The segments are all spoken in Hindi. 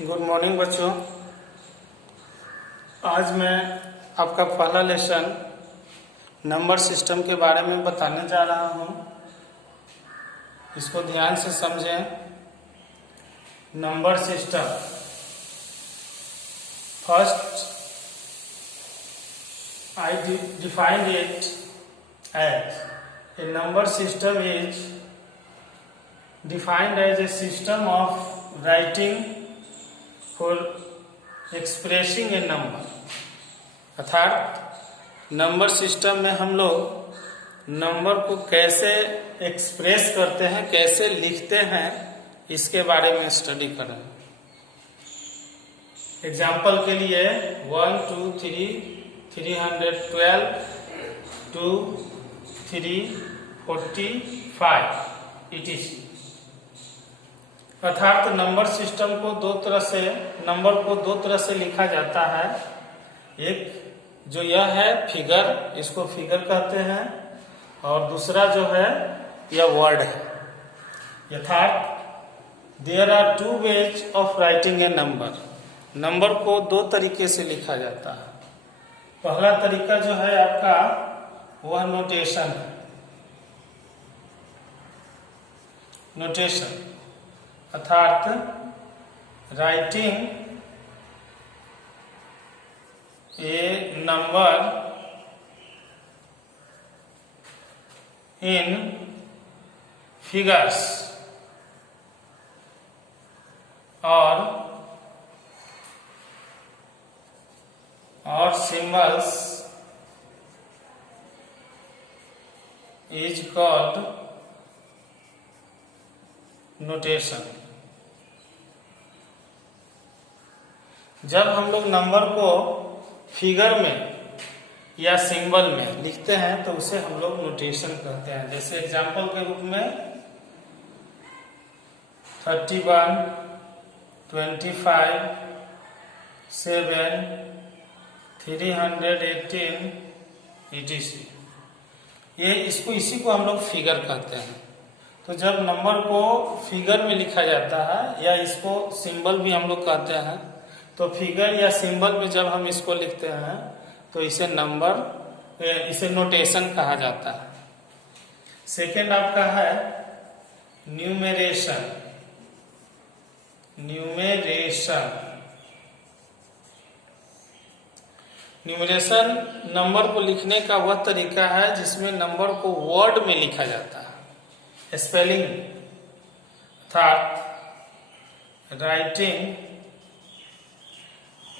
गुड मॉर्निंग बच्चों। आज मैं आपका पहला लेसन नंबर सिस्टम के बारे में बताने जा रहा हूँ। इसको ध्यान से समझें। Number system, first I defined it as a number system is defined as a system of writing for expressing a number। अर्थात नंबर सिस्टम में हम लोग नंबर को कैसे एक्सप्रेस करते हैं, कैसे लिखते हैं, इसके बारे में स्टडी कर रहे हैं। एग्जाम्पल के लिए 1 2 3 312 2 3 45 etc। अर्थात नंबर सिस्टम को नंबर को दो तरह से लिखा जाता है। एक जो यह है फिगर, इसको फिगर कहते हैं, और दूसरा जो है यह वर्ड है। अर्थात there are two ways of writing a number. Number को दो तरीके से लिखा जाता है। पहला तरीका जो है आपका वह नोटेशन है। नोटेशन अर्थात writing a number in figures और सिंबल्स इज कॉल्ड नोटेशन। जब हम लोग नंबर को फिगर में या सिंबल में लिखते हैं तो उसे हम लोग नोटेशन कहते हैं। जैसे एग्जांपल के रूप में 31 25 7 318 etc। इसी को हम लोग फिगर कहते हैं। तो जब नंबर को फिगर में लिखा जाता है या इसको सिंबल भी हम लोग कहते हैं, तो फिगर या सिंबल में जब हम इसको लिखते हैं तो इसे नोटेशन कहा जाता है। सेकेंड आपका है न्यूमेरेशन। न्यूमेरेशन नंबर को लिखने का वह तरीका है जिसमें नंबर को वर्ड में लिखा जाता है। स्पेलिंग अर्थात writing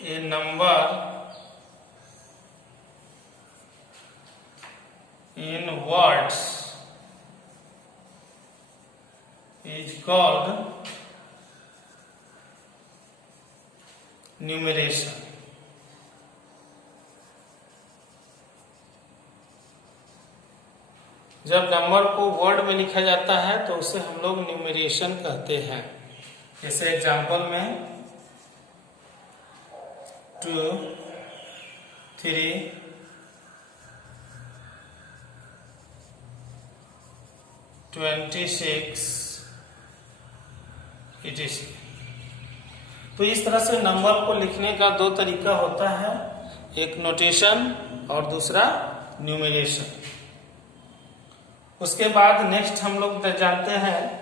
a number in words is called numeration. जब नंबर को वर्ड में लिखा जाता है तो उसे हम लोग न्यूमेरेशन कहते हैं। जैसे एग्जांपल में 2 3 26 etc। तो इस तरह से नंबर को लिखने का दो तरीका होता है, एक नोटेशन और दूसरा न्यूमेरेशन। उसके बाद नेक्स्ट हम लोग जानते हैं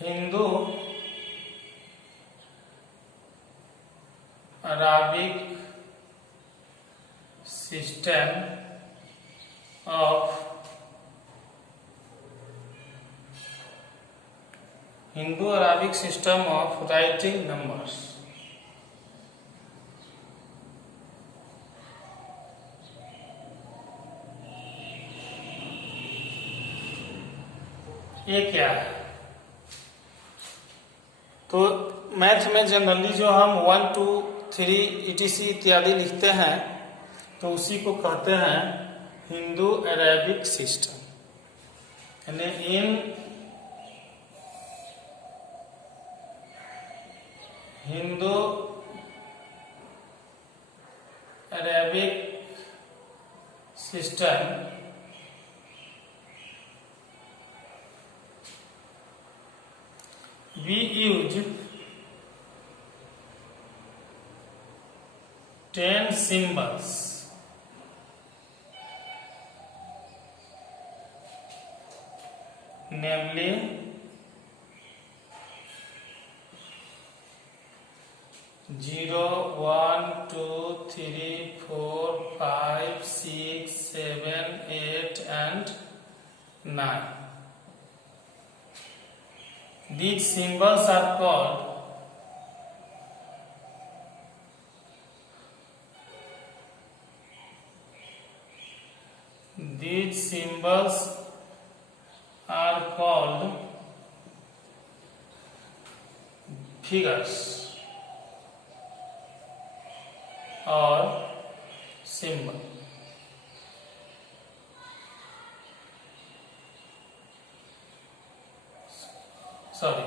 Hindu Arabic system of writing numbers. ये क्या है? तो मैथ में जनरली जो हम 1 2 3 etc इत्यादि लिखते हैं तो उसी को कहते हैं हिंदू अरेबिक सिस्टम। यानी in Hindu Arabic system we use 10 symbols namely 0 1 2 3 4 5 6 7 8 and 9. These symbols are called figures or symbol. Sorry,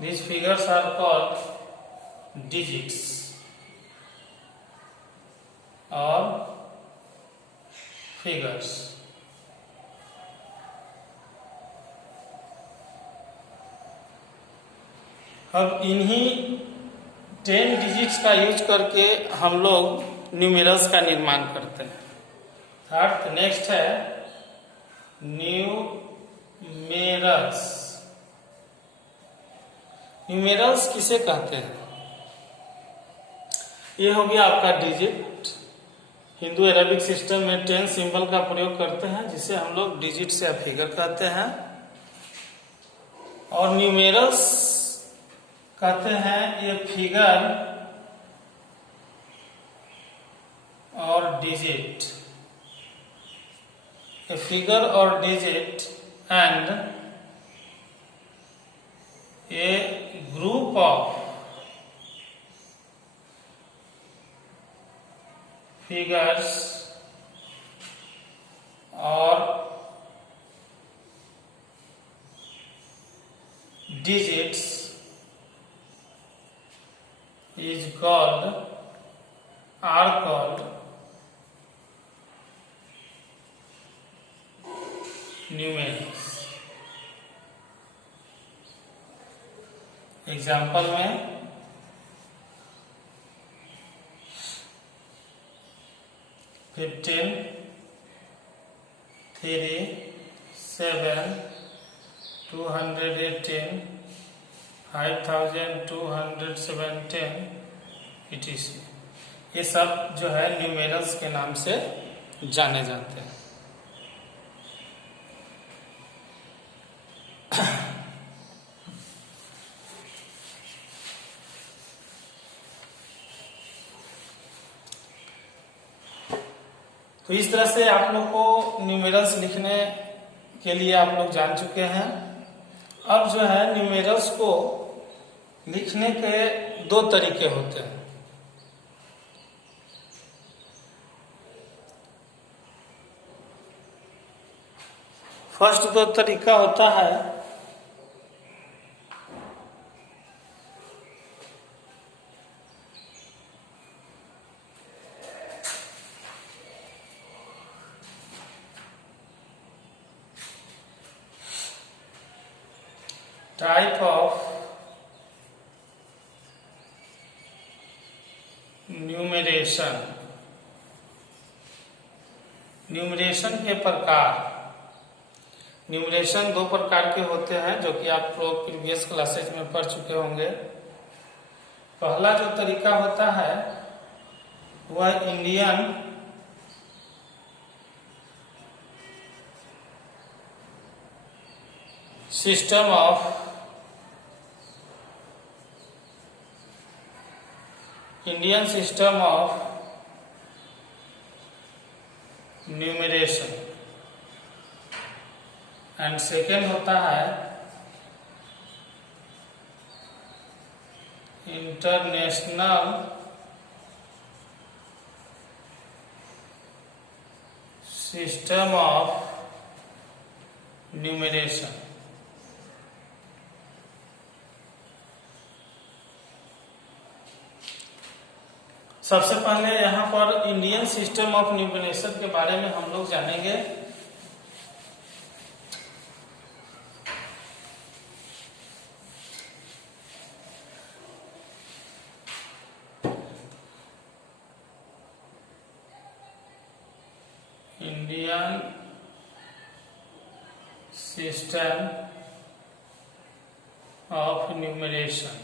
these figures are called digits or figures. अब इन्हीं 10 डिजिट्स का यूज करके हम लोग न्यूमेरल्स का निर्माण करते हैं। थर्ड नेक्स्ट है न्यूमेरल्स। न्यूमेरल्स किसे कहते हैं? ये हो गया आपका डिजिट। हिंदू अरेबिक सिस्टम में 10 सिंबल का प्रयोग करते हैं जिसे हम लोग डिजिट या फिगर कहते हैं। और न्यूमेरल्स कहते हैं ये फिगर और डिजिट, ए फिगर और digit and A group of figures और digits are called numerals। Example में 15 3 7 218 5217 etc। ये सब जो है न्यूमेरल्स के नाम से जाने जाते हैं। तो इस तरह से आप लोग को न्यूमेरल्स लिखने के लिए आप लोग जान चुके हैं। अब जो है न्यूमेरल्स को लिखने के दो तरीके होते हैं। फर्स्ट दो तरीका होता है टाइप ऑफ न्यूमरेशन। न्यूमरेशन के प्रकार। न्यूमरेशन दो प्रकार के होते हैं जो कि आप लोग प्रीवियस क्लासेज में पढ़ चुके होंगे। पहला जो तरीका होता है वह Indian system of numeration and second होता है इंटरनेशनल सिस्टम ऑफ न्यूमरेशन। सबसे पहले यहाँ पर इंडियन सिस्टम ऑफ न्यूमरेशन के बारे में हम लोग जानेंगे। Indian system of numeration.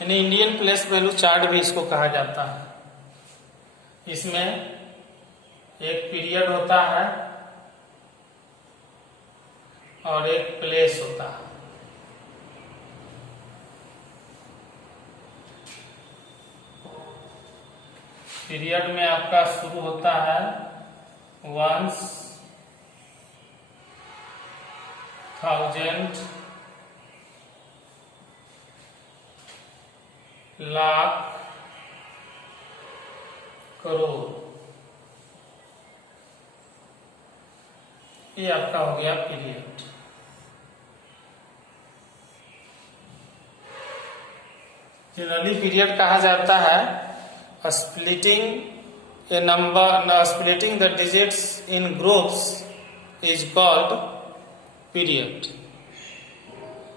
यानी इंडियन प्लेस वैल्यू चार्ट भी इसको कहा जाता है। इसमें एक पीरियड होता है और एक प्लेस होता है। पीरियड में आपका शुरू होता है वंस, थाउजेंड, लाख, करोड़। ये आपका हो गया पीरियड। जनरली पीरियड कहा जाता है splitting a number, splitting the digits in groups is called period।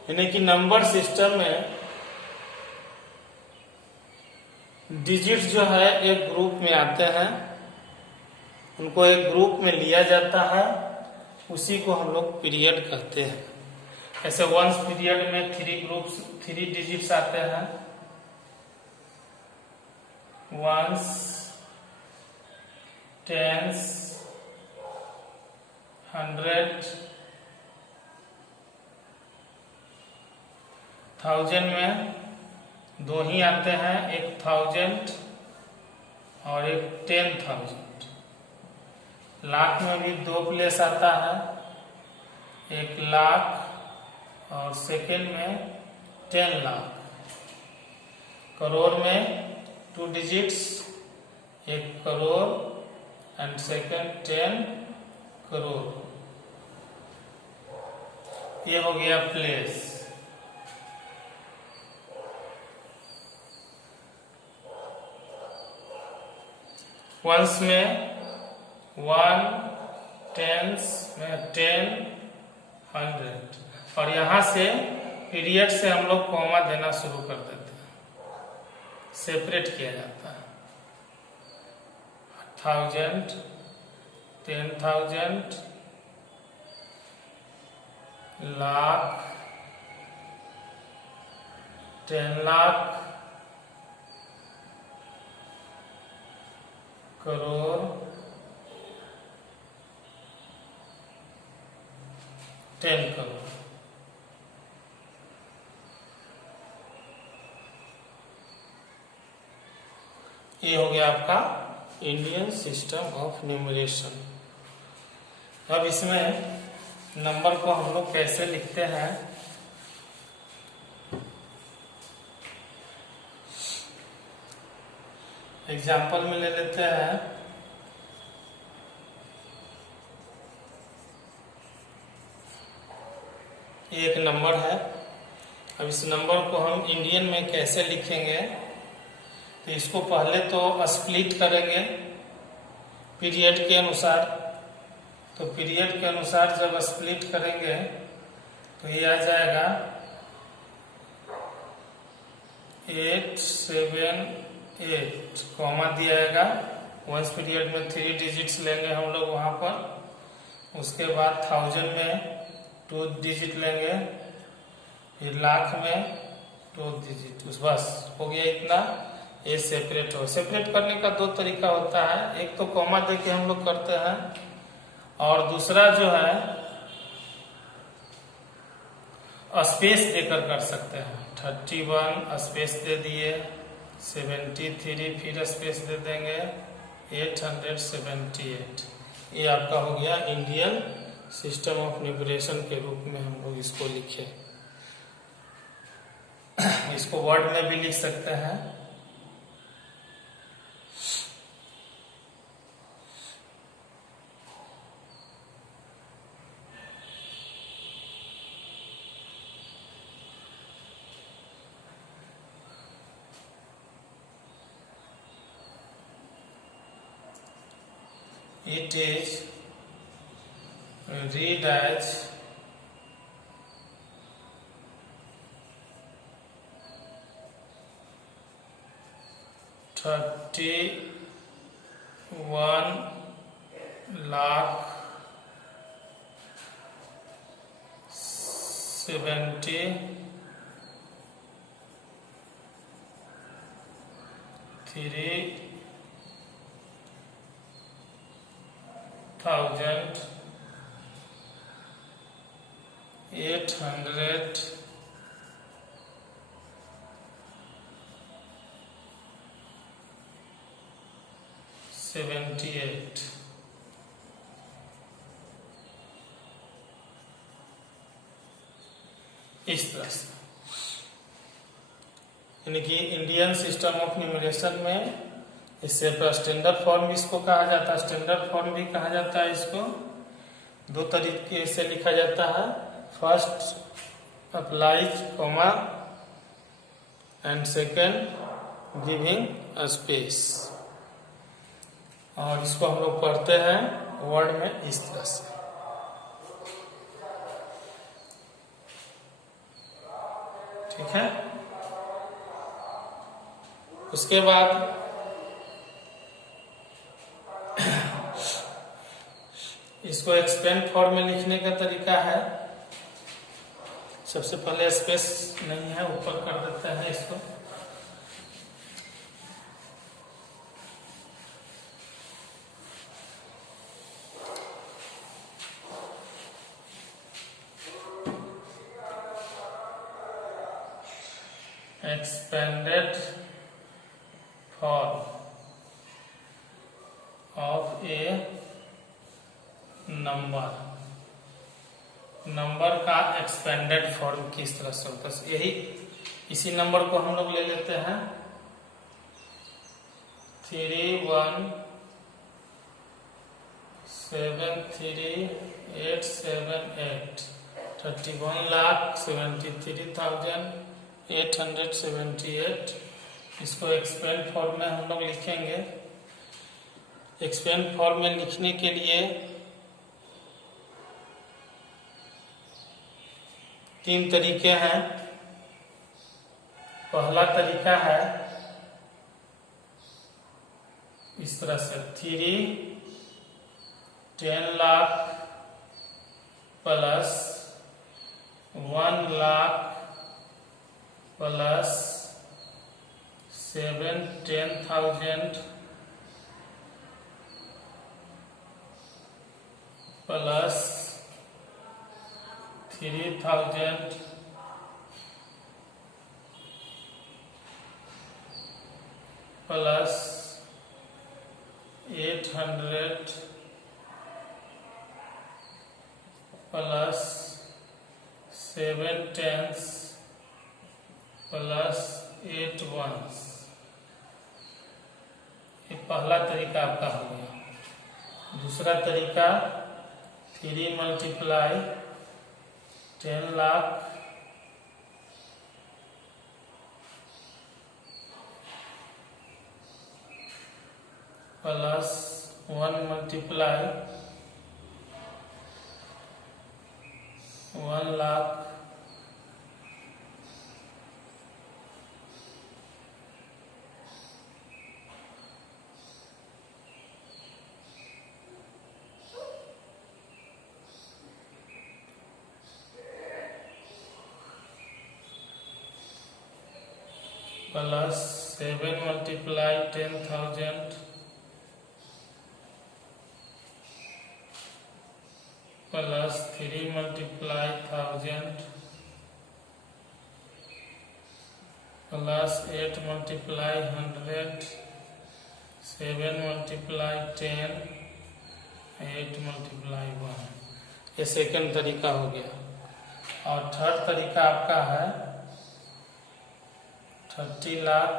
यानी कि नंबर सिस्टम में डिजिट्स जो है एक ग्रुप में आते हैं, उनको एक ग्रुप में लिया जाता है, उसी को हम लोग पीरियड कहते हैं। ऐसे वंस पीरियड में 3 डिजिट्स आते हैं, वंस, टेंस, 100, 1000 में 2 ही आते हैं, एक 1000 और एक 10,000। लाख में भी 2 प्लेस आता है, एक लाख और सेकेंड में 10 लाख। करोड़ में 2 डिजिट्स, एक करोड़ एंड सेकेंड 10 करोड़। ये हो गया प्लेस। वंस में 1, टेंस में 10, 100। और यहां से पीरियड से हम लोग कॉमा देना शुरू कर देते हैं, सेपरेट किया जाता है। 1000, 10,000, लाख, 10 लाख, करोड़, 10 करोड़। ये हो गया आपका इंडियन सिस्टम ऑफ न्यूमरेशन। अब इसमें नंबर को हम लोग कैसे लिखते हैं, एग्जाम्पल में ले लेते हैं। एक नंबर है। अब इस नंबर को हम इंडियन में कैसे लिखेंगे, तो इसको पहले तो स्प्लिट करेंगे पीरियड के अनुसार। तो पीरियड के अनुसार जब स्प्लिट करेंगे तो ये आ जाएगा 8, 7, 8, कॉमा दिया जाएगा। वंस पीरियड में 3 डिजिट्स लेंगे हम लोग वहां पर। उसके बाद 1000 में 2 डिजिट लेंगे, फिर लाख में 2 डिजिट। बस हो गया इतना। ये सेपरेट हो। सेपरेट करने का 2 तरीका होता है, एक तो कॉमा देके हम लोग करते हैं, और दूसरा जो है स्पेस देकर कर सकते हैं। 31 स्पेस दे दिए, 73 फिर स्पेस दे देंगे, 878। ये आपका हो गया इंडियन सिस्टम ऑफ न्यूमरेशन के रूप में हम लोग इसको लिखे। इसको वर्ड में भी लिख सकते हैं। It is read as $1,878 इस तरह से, यानी कि इंडियन सिस्टम ऑफ न्यूमरेशन में इससे स्टैंडर्ड फॉर्म इसको कहा जाता है। स्टैंडर्ड फॉर्म भी कहा जाता है इसको। दो तरीके से लिखा जाता है। First applies comma and second giving a space. और इसको हम लोग पढ़ते हैं वर्ड में इस तरह से। ठीक है। उसके बाद इसको एक्सपेंड फॉर्म में लिखने का तरीका है। सबसे पहले स्पेस नहीं है, ऊपर कर देते हैं इसको। Expanded form of A number का एक्सपेंडेड फॉर्म किस तरह से होता है, यही इसी नंबर को हम लोग ले लेते हैं 3173878 31,73,878। इसको एक्सपेंड फॉर्म में हम लोग लिखेंगे। एक्सपेंड फॉर्म में लिखने के लिए तीन तरीके हैं। पहला तरीका है इस तरह से 10 lakh plus 1 lakh plus 10,000 plus 3,000 plus 800 plus 7 tens plus 8 ones। ये पहला तरीका आपका हो गया। दूसरा तरीका 3 multiply 10 lakh plus 1 multiply 1 lakh plus 7 multiply 10,000 plus 3 multiply 1000 plus 8 multiply 100 7 multiply 10 8 multiply 1। ये सेकंड तरीका हो गया। और थर्ड तरीका आपका है 30 लाख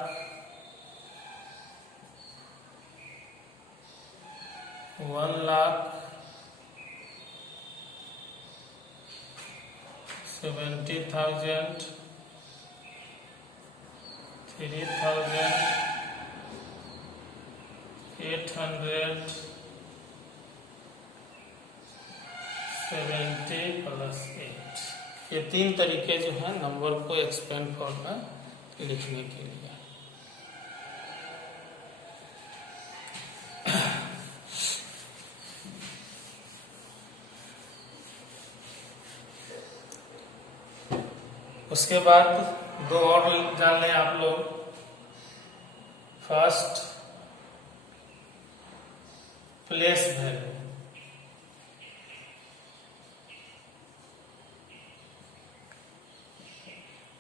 1 लाख 70,000 3,870 प्लस 8। ये तीन तरीके जो हैं नंबर को एक्सपेंड फॉर्म में लिखने के लिए। उसके बाद दो और जान लें आप लोग। First, place value.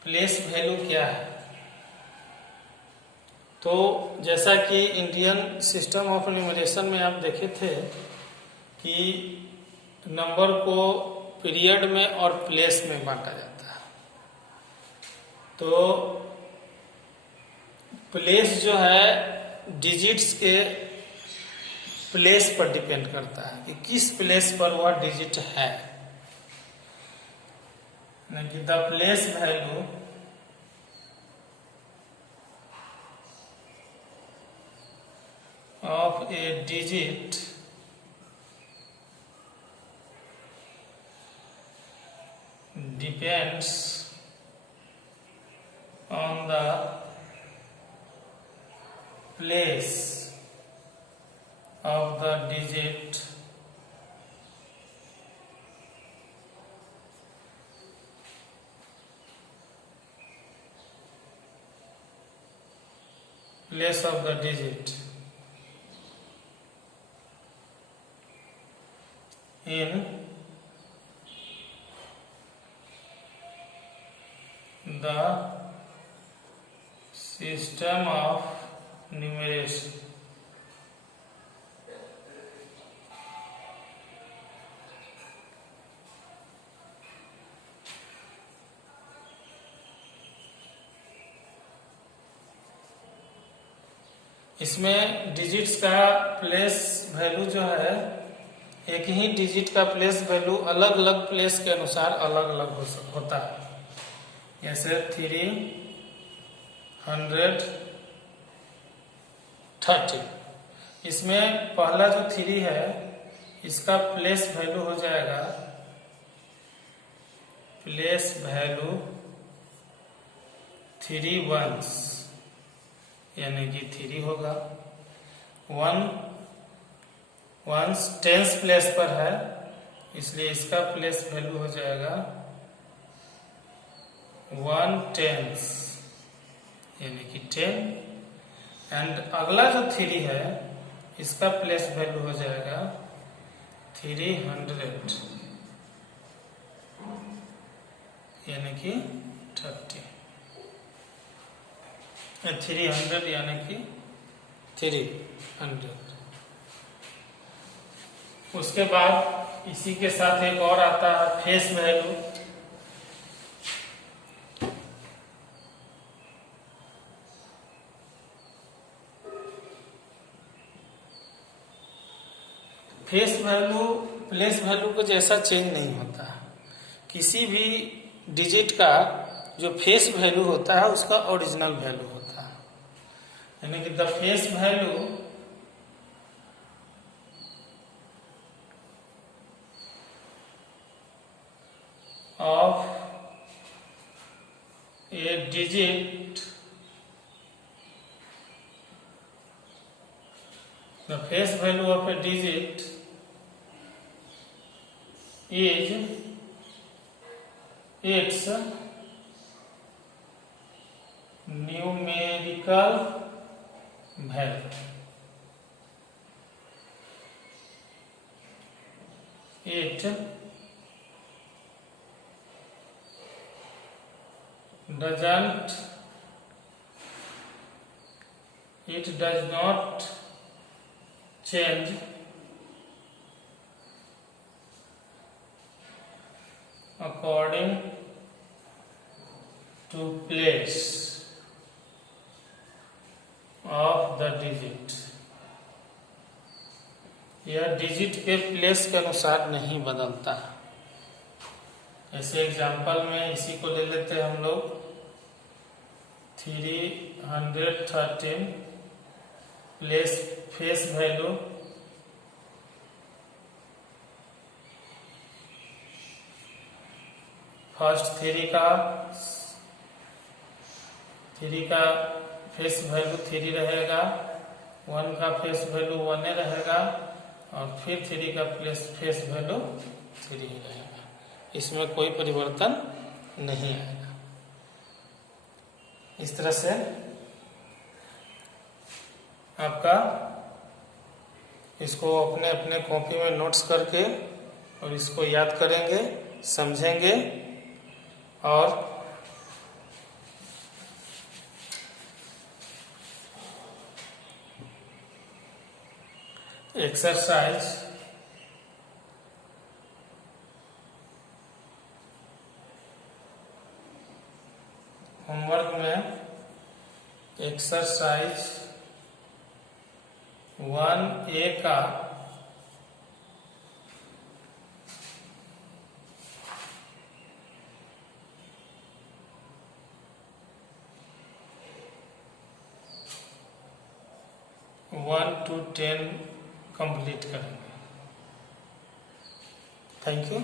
Place value क्या है? तो जैसा कि इंडियन सिस्टम ऑफ न्यूमरेशन में आप देखे थे कि नंबर को पीरियड में और प्लेस में बांटा जाता है। तो प्लेस जो है डिजिट्स के प्लेस पर डिपेंड करता है कि किस प्लेस पर वह डिजिट है। The place value of A digit depends on the place of the digit place of the digit in the system of numeration. इसमें डिजिट्स का प्लेस वैल्यू जो है, एक ही डिजिट का प्लेस वैल्यू अलग अलग प्लेस के अनुसार अलग अलग होता है। जैसे 330, इसमें पहला जो 3 है इसका प्लेस वैल्यू हो जाएगा, प्लेस वैल्यू 3 वंस, यानी कि 3 होगा। 1 वंस टेंस प्लेस पर है, इसलिए इसका प्लेस वैल्यू हो जाएगा 1 टेंस, यानी कि 10। एंड अगला जो 3 है इसका प्लेस वैल्यू हो जाएगा 300, यानी कि 30। 300 यानी कि 300। उसके बाद इसी के साथ एक और आता है face value. Face value place value को जैसा चेंज नहीं होता है। किसी भी डिजिट का जो फेस वैल्यू होता है उसका ओरिजिनल वैल्यू होता है, यानी कि the face value of A digit, the face value of a digit is its numerical value. It does not change according to place of the digit। यह डिजिट के प्लेस के अनुसार नहीं बदलता। ऐसे एग्जाम्पल में इसी को ले लेते हैं हम लोग। 313 प्लेस फेस वैल्यू फर्स्ट 3 का फेस वैल्यू 3 रहेगा, 1 का फेस वैल्यू 1 रहेगा और फिर 3 का फेस वैल्यू 3 ही रहेगा। इसमें कोई परिवर्तन नहीं आएगा। इस तरह से आपका इसको अपने अपने कॉपी में नोट्स करके और इसको याद करेंगे, समझेंगे और एक्सरसाइज होमवर्क में एक्सरसाइज 1A का वन to 10 कंप्लीट करेंगे। Thank you.